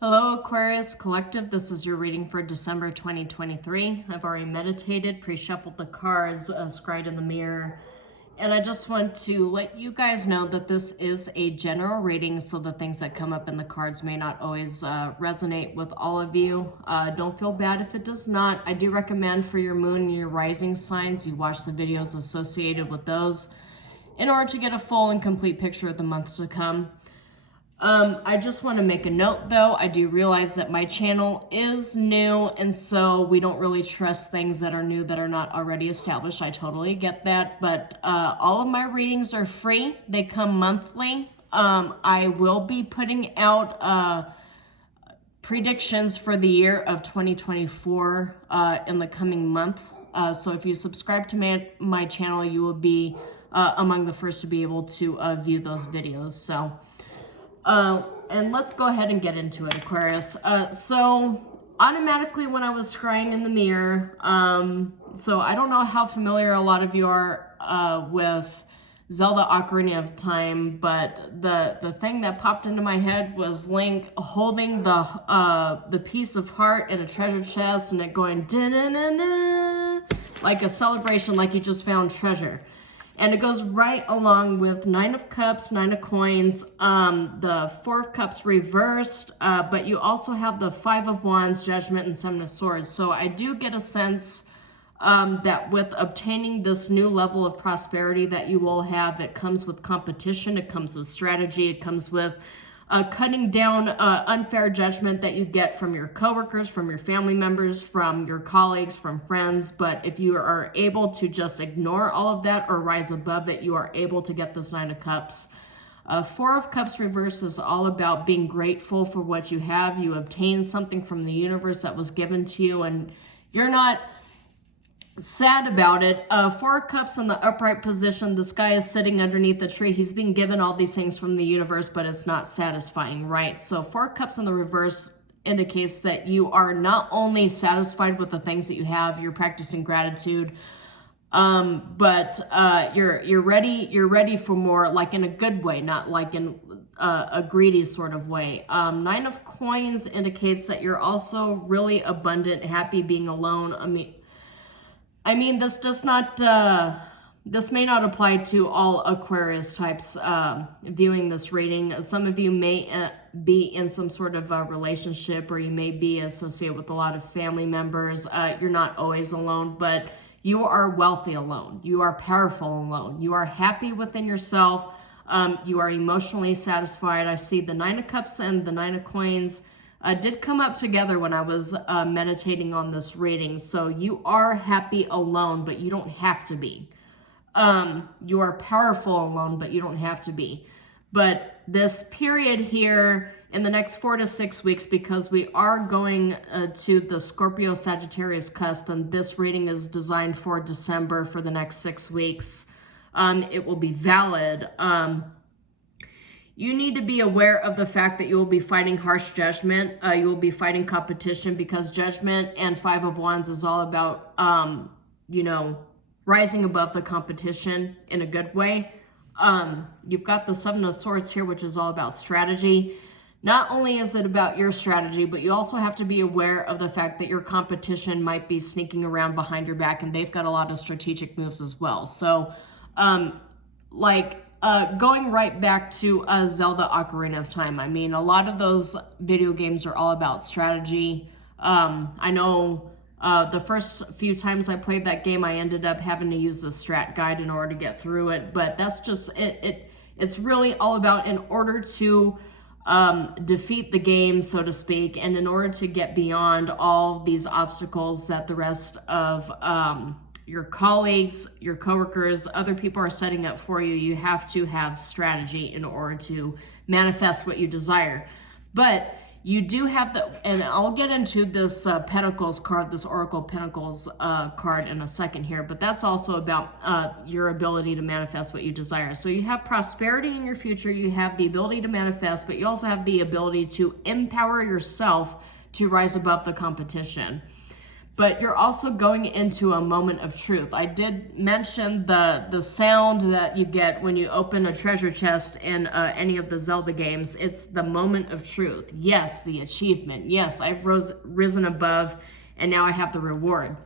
Hello Aquarius Collective, this is your reading for December 2023. I've already meditated, pre-shuffled the cards, scryed in the mirror, and I just want to let you guys know that this is a general reading, so the things that come up in the cards may not always resonate with all of you. Don't feel bad if it does not. I do recommend for your moon and your rising signs, you watch the videos associated with those in order to get a full and complete picture of the month to come. I just want to make a note though, I do realize that my channel is new, and so we don't really trust things that are new that are not already established. I totally get that, but all of my readings are free. They come monthly. I will be putting out predictions for the year of 2024 in the coming month. So if you subscribe to my channel, you will be among the first to be able to view those videos. So and let's go ahead and get into it, Aquarius. So automatically when I was scrying in the mirror, so I don't know how familiar a lot of you are with Zelda Ocarina of Time, but the thing that popped into my head was Link holding the piece of heart in a treasure chest and it going da-na-na-na, like a celebration, like you just found treasure. And it goes right along with Nine of Cups, Nine of Coins, the Four of Cups reversed, but you also have the Five of Wands, Judgment, and Seven of Swords. So I do get a sense that with obtaining this new level of prosperity that you will have, it comes with competition, it comes with strategy, it comes with cutting down unfair judgment that you get from your coworkers, from your family members, from your colleagues, from friends. But if you are able to just ignore all of that or rise above it, you are able to get this Nine of Cups. Four of Cups reverse is all about being grateful for what you have. You obtained something from the universe that was given to you, and you're not sad about it. Four of Cups in the upright position. This guy is sitting underneath the tree. He's being given all these things from the universe, but it's not satisfying, right? So Four of Cups in the reverse indicates that you are not only satisfied with the things that you have, you're practicing gratitude, but you're ready for more, like in a good way, not like in a greedy sort of way. Nine of Coins indicates that you're also really abundant, happy being alone. I mean, this does not, this may not apply to all Aquarius types viewing this reading. Some of you may be in some sort of a relationship, or you may be associated with a lot of family members. You're not always alone, but you are wealthy alone. You are powerful alone. You are happy within yourself. You are emotionally satisfied. I see the Nine of Cups and the Nine of Coins did come up together when I was meditating on this reading. So you are happy alone, but you don't have to be. You are powerful alone, but you don't have to be. But this period here in the next 4 to 6 weeks, because we are going to the Scorpio-Sagittarius cusp, and this reading is designed for December for the next 6 weeks, it will be valid. You need to be aware of the fact that you will be fighting harsh judgment. You will be fighting competition, because Judgment and Five of Wands is all about, you know, rising above the competition in a good way. You've got the Seven of Swords here, which is all about strategy. Not only is it about your strategy, but you also have to be aware of the fact that your competition might be sneaking around behind your back, and they've got a lot of strategic moves as well. So, going right back to Zelda Ocarina of Time. I mean, a lot of those video games are all about strategy. I know the first few times I played that game, I ended up having to use the strat guide in order to get through it. But that's just, it's really all about, in order to defeat the game, so to speak, and in order to get beyond all these obstacles that the rest of your colleagues, your coworkers, other people are setting up for you, you have to have strategy in order to manifest what you desire. But you do have and I'll get into this Pentacles card, this Oracle Pentacles card in a second here, but that's also about your ability to manifest what you desire. So you have prosperity in your future, you have the ability to manifest, but you also have the ability to empower yourself to rise above the competition. but you're also going into a moment of truth. I did mention the sound that you get when you open a treasure chest in any of the Zelda games. It's the moment of truth. Yes, the achievement. Yes, I've risen above, and now I have the reward.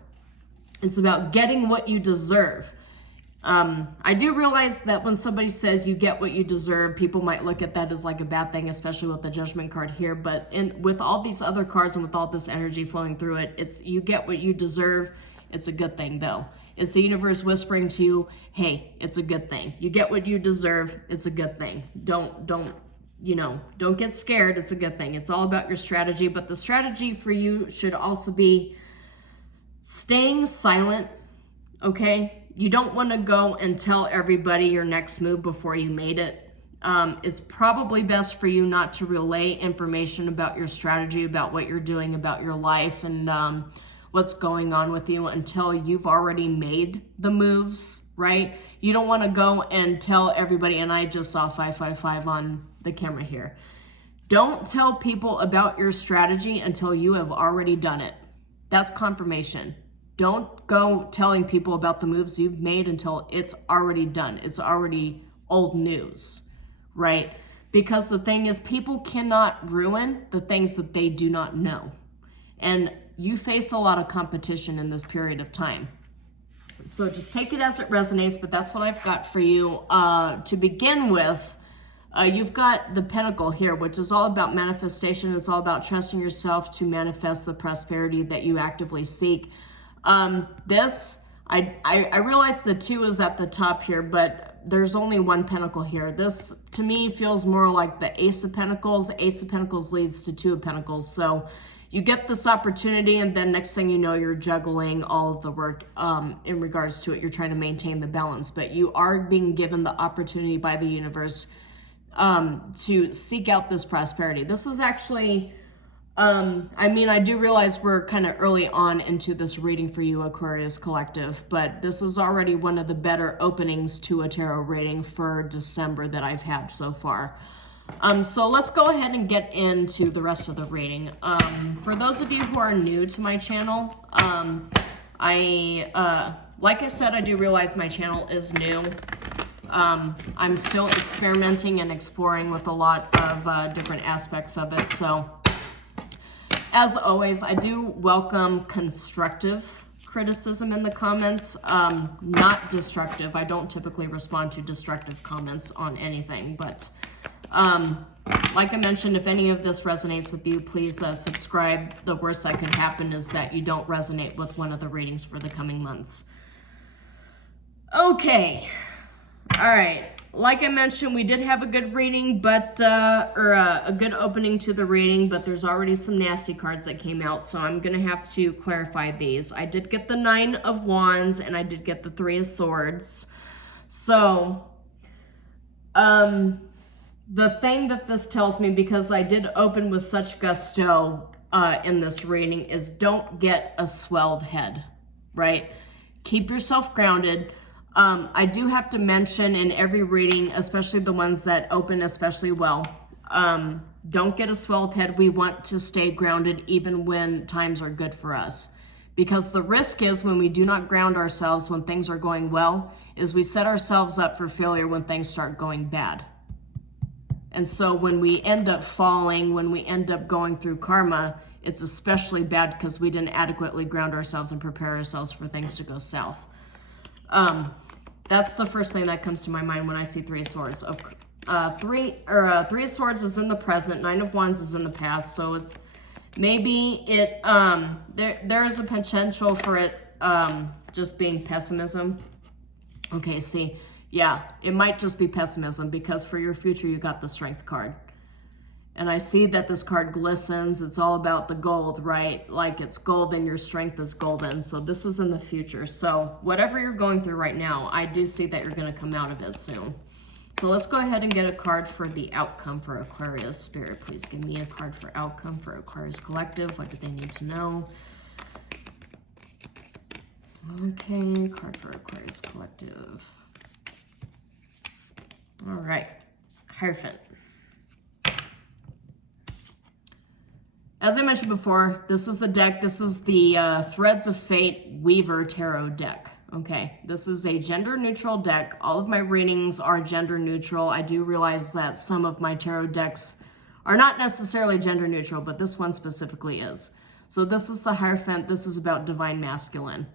It's about getting what you deserve. I do realize that when somebody says you get what you deserve, people might look at that as like a bad thing, especially with the Judgment card here. But with all these other cards and with all this energy flowing through it, it's you get what you deserve. It's a good thing, though. It's the universe whispering to you, hey, it's a good thing. You get what you deserve. It's a good thing. Don't get scared. It's a good thing. It's all about your strategy. But the strategy for you should also be staying silent, okay? You don't want to go and tell everybody your next move before you made it. It's probably best for you not to relay information about your strategy, about what you're doing, about your life, and what's going on with you until you've already made the moves, right? You don't want to go and tell everybody, and I just saw 555 on the camera here. Don't tell people about your strategy until you have already done it. That's confirmation. Don't go telling people about the moves you've made until it's already done. It's already old news, right? Because the thing is, people cannot ruin the things that they do not know. And you face a lot of competition in this period of time. So just take it as it resonates, but that's what I've got for you. To begin with, you've got the Pentacle here, which is all about manifestation. It's all about trusting yourself to manifest the prosperity that you actively seek. I realize the 2 is at the top here, but there's only one pentacle here. This, to me, feels more like the Ace of Pentacles. Ace of Pentacles leads to 2 of Pentacles. So you get this opportunity, and then next thing you know, you're juggling all of the work in regards to it. You're trying to maintain the balance, but you are being given the opportunity by the universe to seek out this prosperity. This is actually... I do realize we're kind of early on into this reading for you, Aquarius Collective, but this is already one of the better openings to a tarot reading for December that I've had so far. So let's go ahead and get into the rest of the reading. For those of you who are new to my channel, like I said, I do realize my channel is new. I'm still experimenting and exploring with a lot of different aspects of it, so... As always, I do welcome constructive criticism in the comments, not destructive. I don't typically respond to destructive comments on anything, but like I mentioned, if any of this resonates with you, please subscribe. The worst that could happen is that you don't resonate with one of the readings for the coming months. Okay, all right. Like I mentioned, we did have a good reading, but a good opening to the reading, but there's already some nasty cards that came out, so I'm going to have to clarify these. I did get the 9 of Wands, and I did get the 3 of Swords. So, the thing that this tells me, because I did open with such gusto in this reading, is don't get a swelled head, right? Keep yourself grounded. I do have to mention in every reading, especially the ones that open especially well, don't get a swelled head. We want to stay grounded even when times are good for us. Because the risk is when we do not ground ourselves when things are going well, is we set ourselves up for failure when things start going bad. And so when we end up falling, when we end up going through karma, it's especially bad because we didn't adequately ground ourselves and prepare ourselves for things to go south. That's the first thing that comes to my mind when I see 3 of Swords. 3 of Swords is in the present, 9 of Wands is in the past, so it's maybe it there is a potential for it just being pessimism. Okay, see, yeah, it might just be pessimism because for your future you got the Strength card. And I see that this card glistens. It's all about the gold, right? Like it's gold and your strength is golden. So this is in the future. So whatever you're going through right now, I do see that you're going to come out of it soon. So let's go ahead and get a card for the outcome for Aquarius. Spirit, please give me a card for outcome for Aquarius Collective. What do they need to know? Okay, card for Aquarius Collective. All right, Hierophant. As I mentioned before, this is the deck. This is the Threads of Fate Weaver Tarot deck. Okay, this is a gender neutral deck. All of my readings are gender neutral. I do realize that some of my tarot decks are not necessarily gender neutral, but this one specifically is. So this is the Hierophant. This is about divine masculine.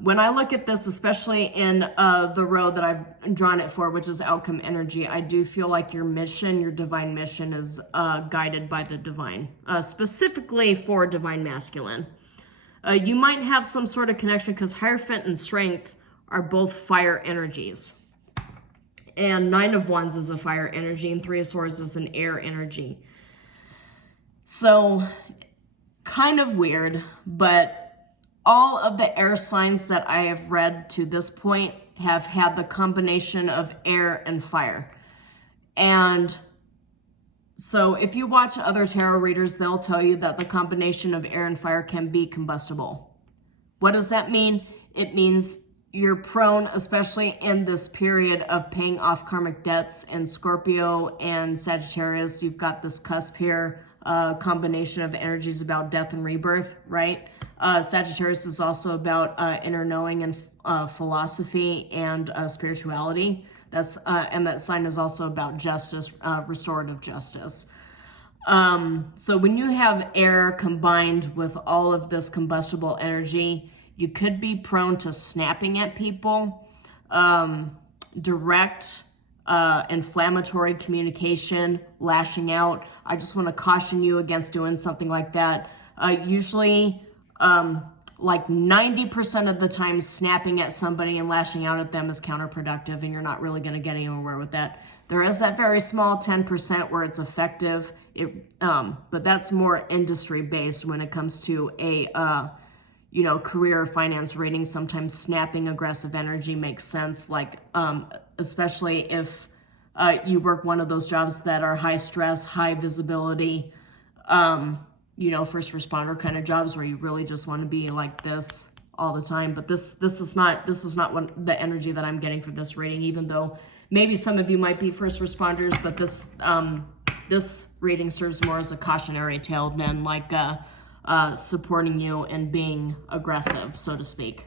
When I look at this, especially in the row that I've drawn it for, which is outcome energy, I do feel like your mission, your divine mission, is guided by the divine, specifically for divine masculine. You might have some sort of connection because Hierophant and Strength are both fire energies. And Nine of Wands is a fire energy and Three of Swords is an air energy. So, kind of weird, but all of the air signs that I have read to this point have had the combination of air and fire. And so if you watch other tarot readers, they'll tell you that the combination of air and fire can be combustible. What does that mean? It means you're prone, especially in this period of paying off karmic debts. In Scorpio and Sagittarius, you've got this cusp here, combination of energies about death and rebirth, right? Sagittarius is also about inner knowing and philosophy and spirituality. And that sign is also about justice, restorative justice. So when you have air combined with all of this combustible energy, you could be prone to snapping at people, direct, inflammatory communication, lashing out. I just want to caution you against doing something like that. Usually, like 90% of the time, snapping at somebody and lashing out at them is counterproductive, and you're not really going to get anywhere with that. There is that very small 10% where it's effective, but that's more industry-based when it comes to a career or finance rating. Sometimes snapping aggressive energy makes sense, like especially if you work one of those jobs that are high stress, high visibility, first responder kind of jobs where you really just want to be like this all the time. But this is not the energy that I'm getting for this reading, even though maybe some of you might be first responders, but this reading serves more as a cautionary tale than like supporting you and being aggressive, so to speak.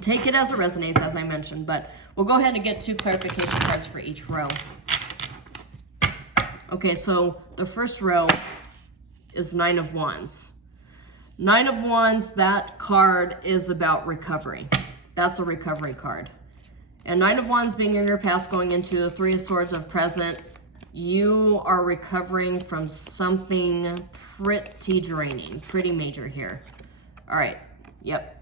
Take it as it resonates, as I mentioned, but we'll go ahead and get 2 clarification cards for each row. Okay, so the first row is Nine of Wands. Nine of Wands, that card is about recovery. That's a recovery card. And Nine of Wands being in your past, going into the Three of Swords of present, you are recovering from something pretty draining, pretty major here. All right, yep.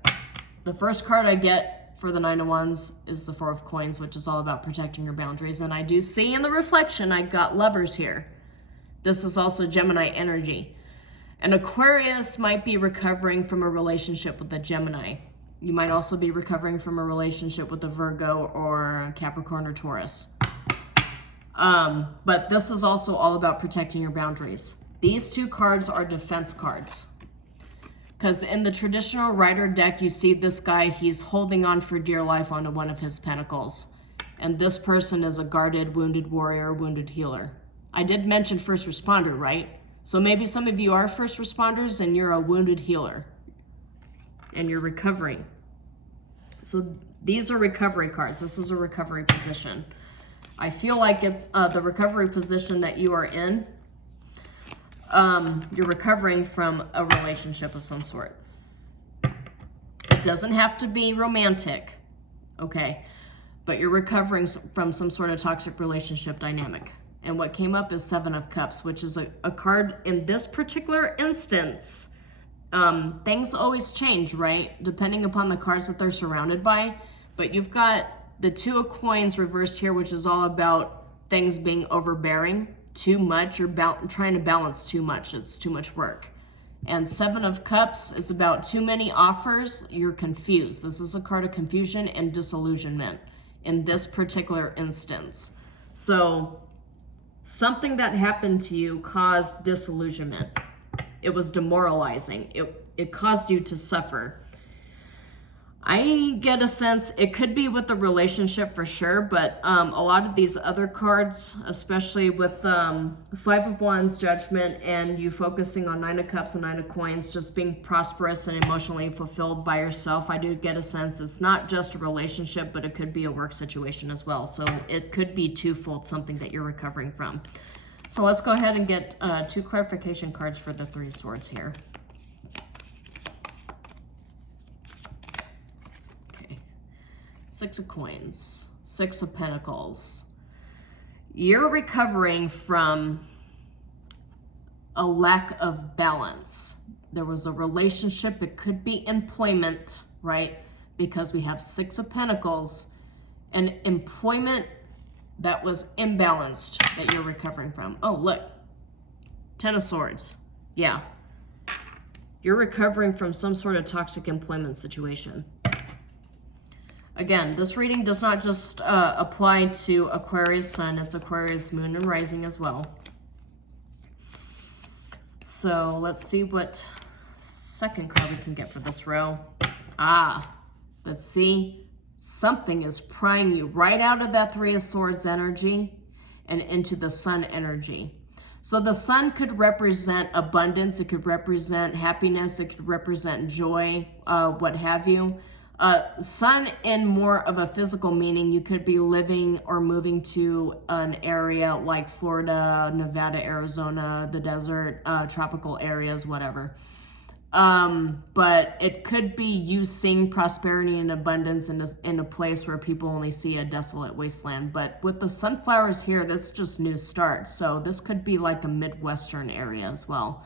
The first card I get for the Nine of Wands is the Four of Coins, which is all about protecting your boundaries. And I do see in the reflection, I got Lovers here. This is also Gemini energy. An Aquarius might be recovering from a relationship with a Gemini. You might also be recovering from a relationship with a Virgo or a Capricorn or Taurus. But this is also all about protecting your boundaries. These 2 cards are defense cards. Because in the traditional Rider deck, you see this guy, he's holding on for dear life onto one of his pentacles. And this person is a guarded, wounded warrior, wounded healer. I did mention first responder, right? So maybe some of you are first responders and you're a wounded healer. And you're recovering. So these are recovery cards. This is a recovery position. I feel like it's the recovery position that you are in. You're recovering from a relationship of some sort. It doesn't have to be romantic, okay? But you're recovering from some sort of toxic relationship dynamic. And what came up is Seven of Cups, which is a card in this particular instance. Things always change, right? Depending upon the cards that they're surrounded by. But you've got the Two of Coins reversed here, which is all about things being overbearing, too much. You're trying to balance too much. It's too much work. And Seven of Cups is about too many offers. You're confused. This is a card of confusion and disillusionment in this particular instance. So something that happened to you caused disillusionment. It was demoralizing. It caused you to suffer. I get a sense it could be with the relationship for sure, but a lot of these other cards, especially with Five of Wands, Judgment, and you focusing on Nine of Cups and Nine of Coins, just being prosperous and emotionally fulfilled by yourself, I do get a sense it's not just a relationship, but it could be a work situation as well. So it could be twofold, something that you're recovering from. So let's go ahead and get 2 clarification cards for the Three of Swords here. Six of Coins, Six of Pentacles. You're recovering from a lack of balance. There was a relationship, it could be employment, right? Because we have Six of Pentacles, and employment that was imbalanced that you're recovering from. Oh, look, Ten of Swords. Yeah. You're recovering from some sort of toxic employment situation. Again, this reading does not just apply to Aquarius Sun, it's Aquarius Moon and Rising as well. So let's see what second card we can get for this row. But see, something is prying you right out of that Three of Swords energy and into the Sun energy. So the Sun could represent abundance, it could represent happiness, it could represent joy, what have you. Sun in more of a physical meaning, you could be living or moving to an area like Florida, Nevada, Arizona, the desert, tropical areas, whatever. But it could be you seeing prosperity and abundance in a place where people only see a desolate wasteland. But with the sunflowers here, that's just new start. So this could be like a Midwestern area as well.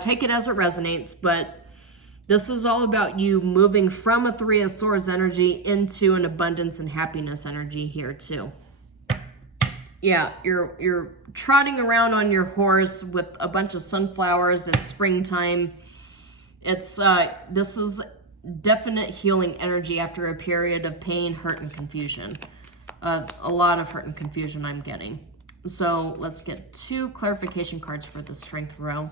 Take it as it resonates, but this is all about you moving from a Three of Swords energy into an abundance and happiness energy here too. Yeah, you're trotting around on your horse with a bunch of sunflowers. It's springtime. It's this is definite healing energy after a period of pain, hurt, and confusion. A lot of hurt and confusion I'm getting. So let's get 2 clarification cards for the Strength row.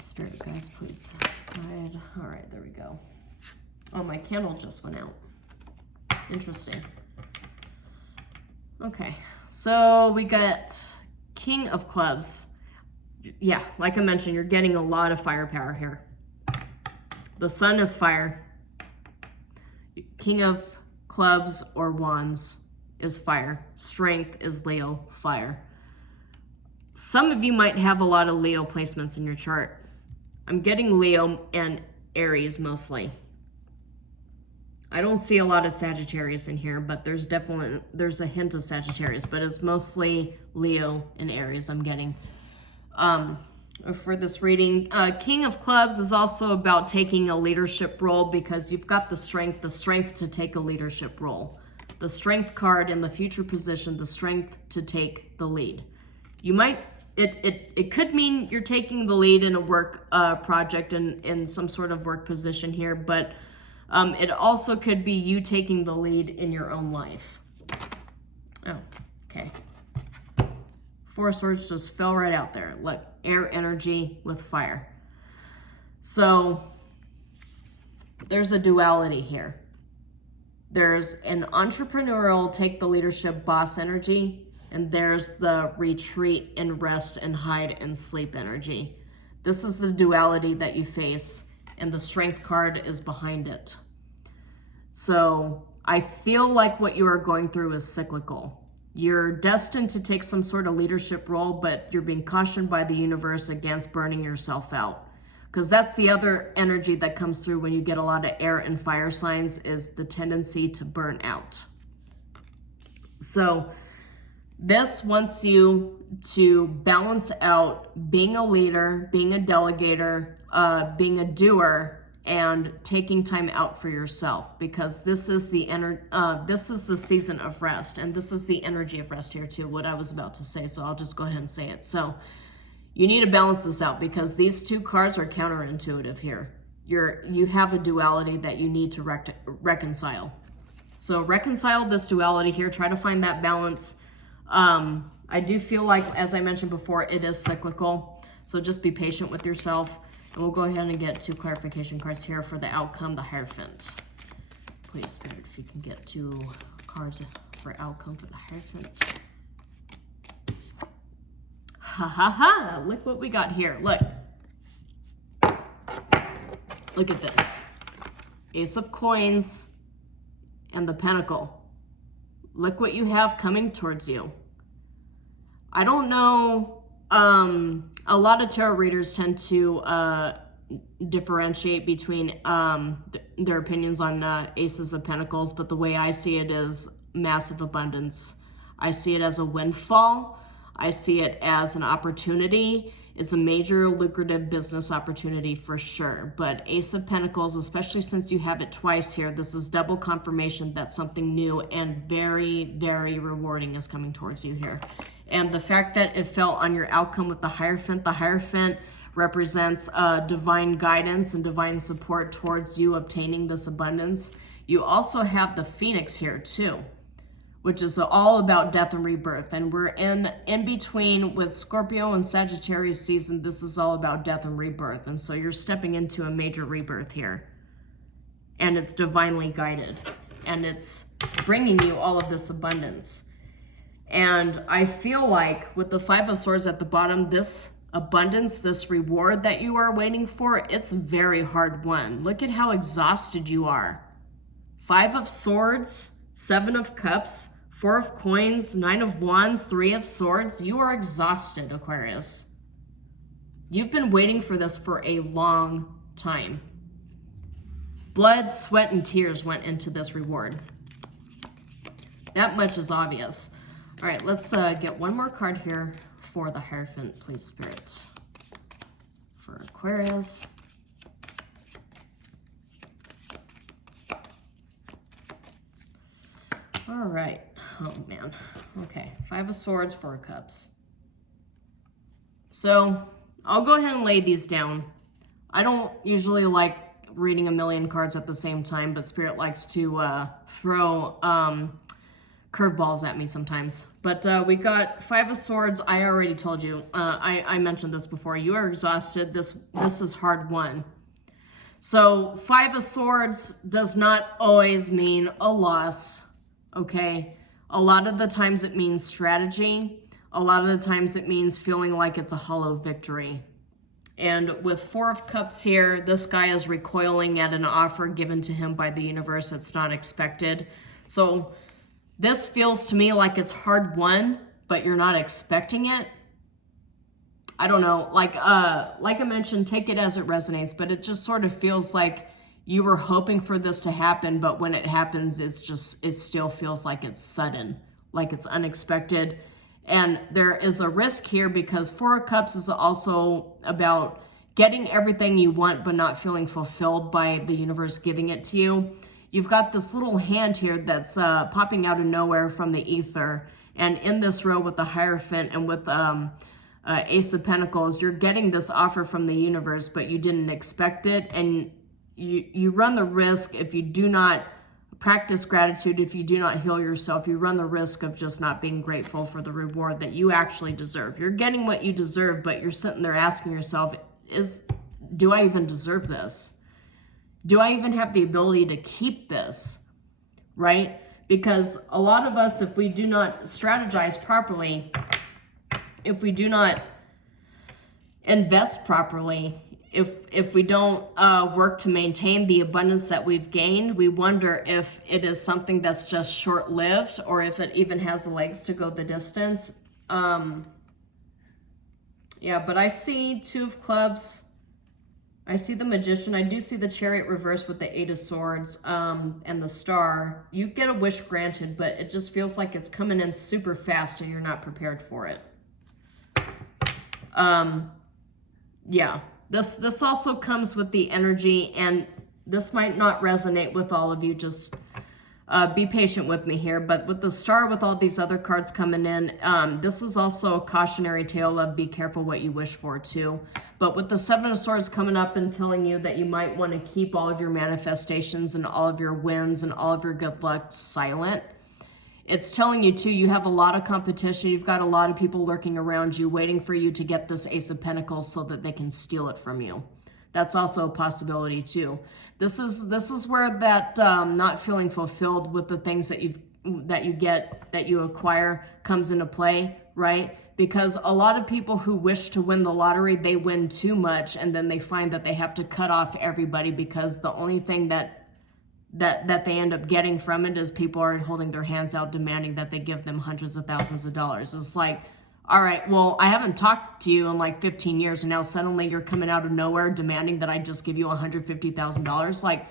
Spirit guys, please guide. All right, there we go. Oh, my candle just went out. Interesting. Okay, so we got King of Clubs. Yeah, like I mentioned, you're getting a lot of firepower here. The Sun is fire. King of Clubs or Wands is fire. Strength is Leo, fire. Some of you might have a lot of Leo placements in your chart. I'm getting Leo and Aries mostly. I don't see a lot of Sagittarius in here, but there's a hint of Sagittarius, but it's mostly Leo and Aries I'm getting. For this reading, King of Clubs is also about taking a leadership role because you've got the strength to take a leadership role. The Strength card in the future position, the strength to take the lead. You might It could mean you're taking the lead in a work project in some sort of work position here, but it also could be you taking the lead in your own life. Oh, okay. Four of Swords just fell right out there. Look, air energy with fire. So there's a duality here. There's an entrepreneurial take the leadership boss energy, and there's the retreat and rest and hide and sleep energy. This is the duality that you face, and the Strength card is behind it. So I feel like what you are going through is cyclical. You're destined to take some sort of leadership role, but you're being cautioned by the universe against burning yourself out. Because that's the other energy that comes through when you get a lot of air and fire signs, is the tendency to burn out. So this wants you to balance out being a leader, being a delegator, being a doer, and taking time out for yourself, because this is the season of rest, and this is the energy of rest here too, what I was about to say, so I'll just go ahead and say it. So you need to balance this out, because these two cards are counterintuitive here. You have a duality that you need to reconcile. So reconcile this duality here, try to find that balance. I do feel like, as I mentioned before, it is cyclical, so just be patient with yourself. And we'll go ahead and get 2 clarification cards here for the outcome, the Hierophant. Please, Spirit, if you can get 2 cards for outcome for the Hierophant. Ha ha ha! Look what we got here. Look. Look at this. Ace of Coins and the Pentacle. Look what you have coming towards you. I don't know. A lot of tarot readers tend to differentiate between their opinions on Aces of Pentacles, but the way I see it is massive abundance. I see it as a windfall. I see it as an opportunity. It's a major lucrative business opportunity for sure. But Ace of Pentacles, especially since you have it twice here, this is double confirmation that something new and very, very rewarding is coming towards you here. And the fact that it fell on your outcome with the Hierophant represents divine guidance and divine support towards you obtaining this abundance. You also have the Phoenix here too, which is all about death and rebirth. And we're in between with Scorpio and Sagittarius season. This is all about death and rebirth. And so you're stepping into a major rebirth here. And it's divinely guided. And it's bringing you all of this abundance. And I feel like with the 5 of Swords at the bottom, this abundance, this reward that you are waiting for, it's very hard won. Look at how exhausted you are. 5 of Swords, 7 of Cups, 4 of Coins, 9 of Wands, 3 of Swords. You are exhausted, Aquarius. You've been waiting for this for a long time. Blood, sweat, and tears went into this reward. That much is obvious. All right, let's get one more card here for the Hierophant, please, Spirit. For Aquarius. All right. Oh, man. Okay. 5 of Swords, 4 of Cups. So I'll go ahead and lay these down. I don't usually like reading a million cards at the same time, but Spirit likes to throw curveballs at me sometimes. But we got 5 of Swords. I already told you. I mentioned this before. You are exhausted. This is hard won. So 5 of Swords does not always mean a loss. Okay, a lot of the times it means strategy. A lot of the times it means feeling like it's a hollow victory. And with 4 of Cups here, this guy is recoiling at an offer given to him by the universe that's not expected. So this feels to me like it's hard won, but you're not expecting it. I don't know, like I mentioned, take it as it resonates, but it just sort of feels like you were hoping for this to happen, but when it happens, it still feels like it's sudden, like it's unexpected. And there is a risk here because 4 of Cups is also about getting everything you want, but not feeling fulfilled by the universe giving it to you. You've got this little hand here that's popping out of nowhere from the ether. And in this row with the Hierophant and with Ace of Pentacles, you're getting this offer from the universe, but you didn't expect it. And you run the risk, if you do not practice gratitude, if you do not heal yourself, you run the risk of just not being grateful for the reward that you actually deserve. You're getting what you deserve, but you're sitting there asking yourself, do I even deserve this? Do I even have the ability to keep this? Right? Because a lot of us, if we do not strategize properly, if we do not invest properly, if we don't work to maintain the abundance that we've gained, we wonder if it is something that's just short-lived or if it even has the legs to go the distance. Yeah, but I see 2 of Clubs. I see the Magician. I do see the Chariot reversed with the 8 of Swords and the Star. You get a wish granted, but it just feels like it's coming in super fast and you're not prepared for it. Yeah. This also comes with the energy, and this might not resonate with all of you. Just be patient with me here. But with the Star, with all these other cards coming in, this is also a cautionary tale of be careful what you wish for too. But with the 7 of Swords coming up and telling you that you might want to keep all of your manifestations and all of your wins and all of your good luck silent, it's telling you too, you have a lot of competition. You've got a lot of people lurking around you, waiting for you to get this Ace of Pentacles so that they can steal it from you. That's also a possibility too. This is where that not feeling fulfilled with the things that you acquire comes into play, right? Because a lot of people who wish to win the lottery, they win too much, and then they find that they have to cut off everybody, because the only thing that they end up getting from it is people are holding their hands out demanding that they give them hundreds of thousands of dollars. It's like, all right, well, I haven't talked to you in like 15 years, and now suddenly you're coming out of nowhere demanding that I just give you $150,000. Like,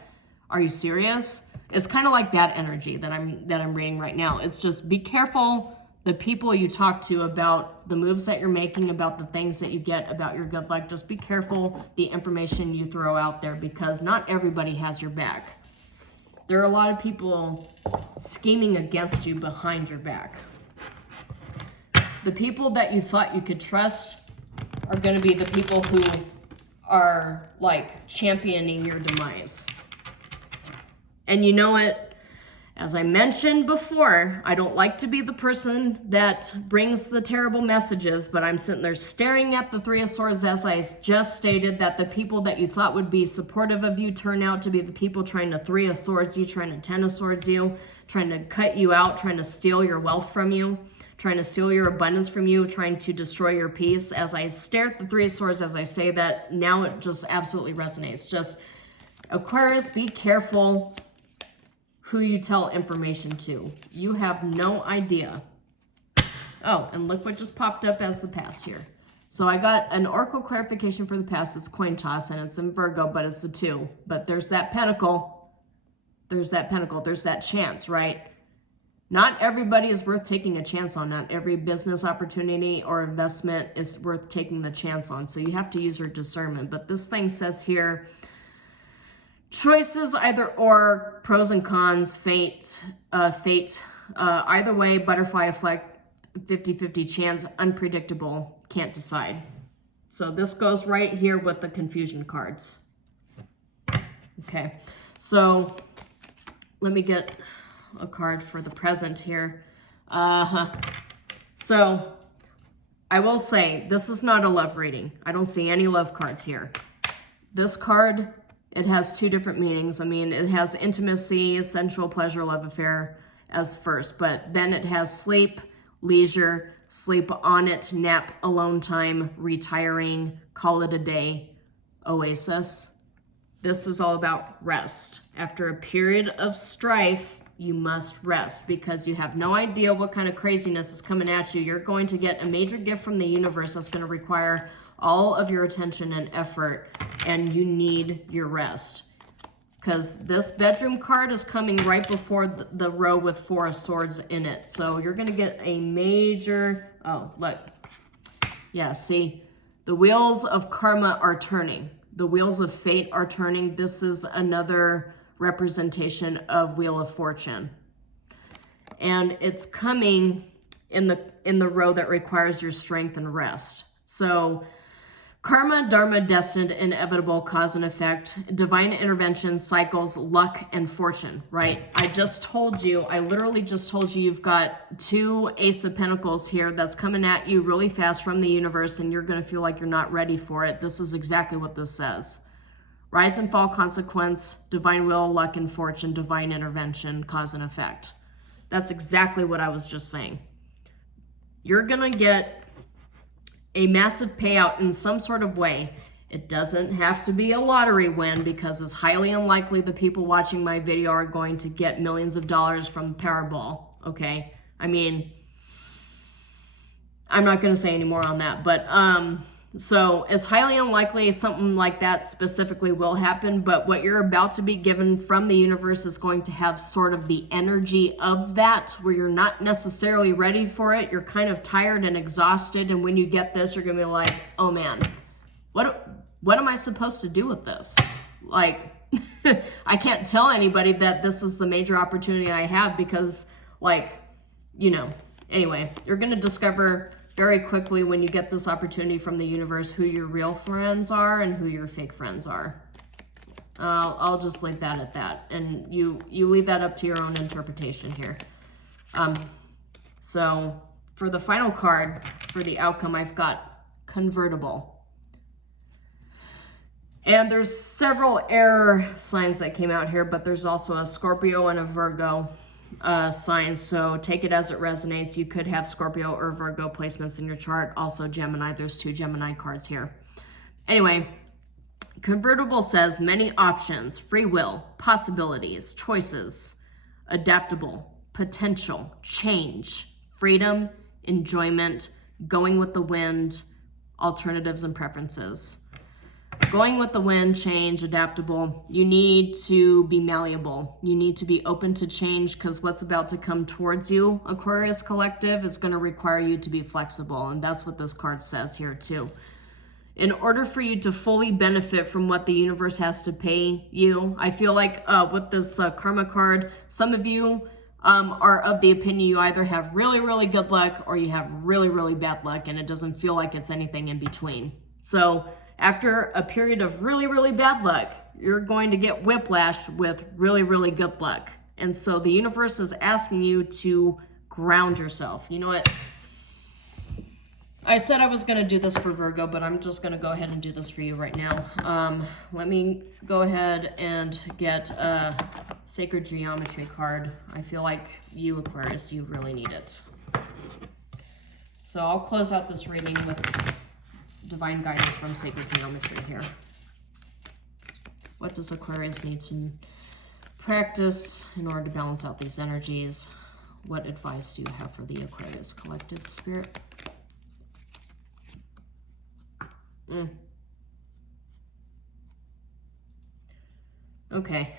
are you serious? It's kind of like that energy that I'm reading right now. It's just, be careful the people you talk to about the moves that you're making, about the things that you get, about your good luck. Just be careful the information you throw out there, because not everybody has your back. There are a lot of people scheming against you behind your back. The people that you thought you could trust are going to be the people who are like championing your demise. And you know what? As I mentioned before, I don't like to be the person that brings the terrible messages, but I'm sitting there staring at the Three of Swords, as I just stated, that the people that you thought would be supportive of you turn out to be the people trying to Three of Swords you, trying to Ten of Swords you, trying to cut you out, trying to steal your wealth from you, trying to steal your abundance from you, trying to destroy your peace. As I stare at the Three of Swords, as I say that, now it just absolutely resonates. Just, Aquarius, be careful who you tell information to. You have no idea. Oh, and look what just popped up as the past here. So I got an oracle clarification for the past. It's coin toss, and it's in Virgo, but it's a 2. But there's that pentacle. There's that pentacle. There's that chance, right? Not everybody is worth taking a chance on. Not every business opportunity or investment is worth taking the chance on. So you have to use your discernment. But this thing says here, choices, either or, pros and cons, fate, either way, butterfly effect, 50-50 chance, unpredictable, can't decide. So this goes right here with the confusion cards. Okay, so let me get a card for the present here. So I will say, this is not a love reading. I don't see any love cards here. This card, it has 2 different meanings. I mean, it has intimacy, sensual pleasure, love affair as first, but then it has sleep, leisure, sleep on it, nap, alone time, retiring, call it a day, oasis. This is all about rest. After a period of strife, you must rest, because you have no idea what kind of craziness is coming at you. You're going to get a major gift from the universe that's going to require all of your attention and effort, and you need your rest. Because this bedroom card is coming right before the row with 4 of Swords in it. So you're going to get a major, oh, look. Yeah, see, the wheels of karma are turning. The wheels of fate are turning. This is another representation of Wheel of Fortune. And it's coming in the row that requires your strength and rest. So karma, dharma, destined, inevitable, cause and effect, divine intervention, cycles, luck, and fortune, right? I literally just told you you've got 2 Ace of Pentacles here that's coming at you really fast from the universe, and you're going to feel like you're not ready for it. This is exactly what this says. Rise and fall, consequence, divine will, luck, and fortune, divine intervention, cause and effect. That's exactly what I was just saying. You're going to get a massive payout in some sort of way. It doesn't have to be a lottery win, because it's highly unlikely the people watching my video are going to get millions of dollars from Powerball, okay? I mean, I'm not going to say any more on that, but so it's highly unlikely something like that specifically will happen, but what you're about to be given from the universe is going to have sort of the energy of that, where you're not necessarily ready for it. You're kind of tired and exhausted, and when you get this, you're going to be like, oh man, what am I supposed to do with this? Like, I can't tell anybody that this is the major opportunity I have, because, like, you know, anyway, you're going to discover very quickly when you get this opportunity from the universe who your real friends are and who your fake friends are. I'll just leave that at that, and you leave that up to your own interpretation here. So for the final card for the outcome, I've got convertible. And there's several air signs that came out here, but there's also a Scorpio and a Virgo sign. So take it as it resonates. You could have Scorpio or Virgo placements in your chart. Also Gemini, there's 2 Gemini cards here. Anyway, convertible says many options, free will, possibilities, choices, adaptable, potential, change, freedom, enjoyment, going with the wind, alternatives and preferences. Going with the wind, change, adaptable. You need to be malleable. You need to be open to change, because what's about to come towards you, Aquarius Collective, is going to require you to be flexible. And that's what this card says here too. In order for you to fully benefit from what the universe has to pay you, I feel like with this karma card, some of you are of the opinion you either have really, really good luck or you have really, really bad luck, and it doesn't feel like it's anything in between. So after a period of really, really bad luck, you're going to get whiplash with really, really good luck. And so the universe is asking you to ground yourself. You know what? I said I was going to do this for Virgo, but I'm just going to go ahead and do this for you right now. Let me go ahead and get a Sacred Geometry card. I feel like you, Aquarius, you really need it. So I'll close out this reading with divine guidance from Sacred Geometry here. What does Aquarius need to practice in order to balance out these energies? What advice do you have for the Aquarius Collective Spirit? Okay,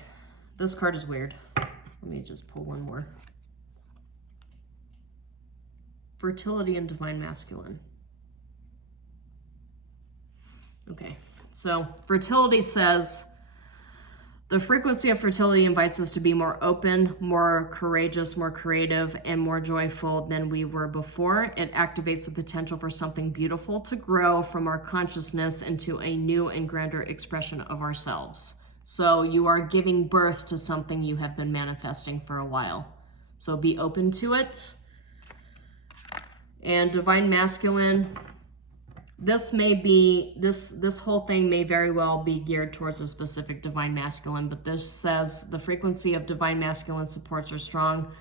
this card is weird. Let me just pull one more. Fertility and Divine Masculine. Okay, so fertility says, the frequency of fertility invites us to be more open, more courageous, more creative, and more joyful than we were before. It activates the potential for something beautiful to grow from our consciousness into a new and grander expression of ourselves. So you are giving birth to something you have been manifesting for a while. So be open to it. And Divine Masculine, this may be, this whole thing may very well be geared towards a specific Divine Masculine, but this says the frequency of Divine Masculine supports our strong,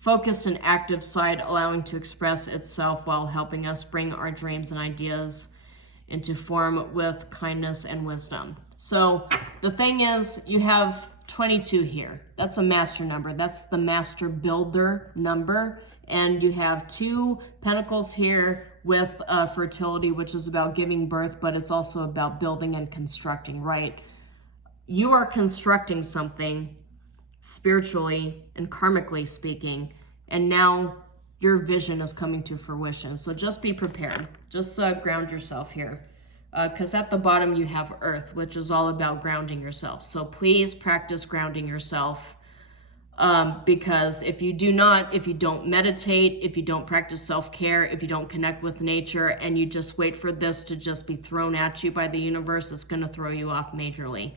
focused and active side, allowing to express itself while helping us bring our dreams and ideas into form with kindness and wisdom. So the thing is, you have 22 here. That's a master number. That's the master builder number. And you have 2 pentacles here with fertility, which is about giving birth, but it's also about building and constructing, right? You are constructing something spiritually and karmically speaking, and now your vision is coming to fruition. So just be prepared. Just ground yourself here. Because at the bottom you have Earth, which is all about grounding yourself. So please practice grounding yourself. Because if you don't meditate, if you don't practice self-care, if you don't connect with nature, and you just wait for this to just be thrown at you by the universe, it's going to throw you off majorly.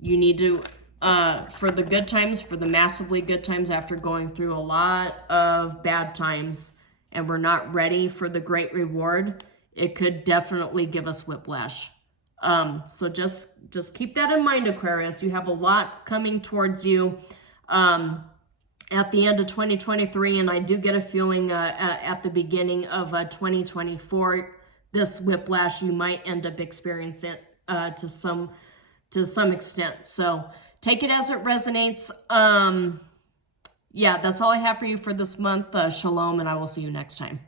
You need to, for the good times, for the massively good times, after going through a lot of bad times, and we're not ready for the great reward, it could definitely give us whiplash. So just keep that in mind, Aquarius. You have a lot coming towards you at the end of 2023, and I do get a feeling at the beginning of 2024, this whiplash you might end up experiencing to some extent. So take it as it resonates. Yeah, that's all I have for you for this month. Shalom, and I will see you next time.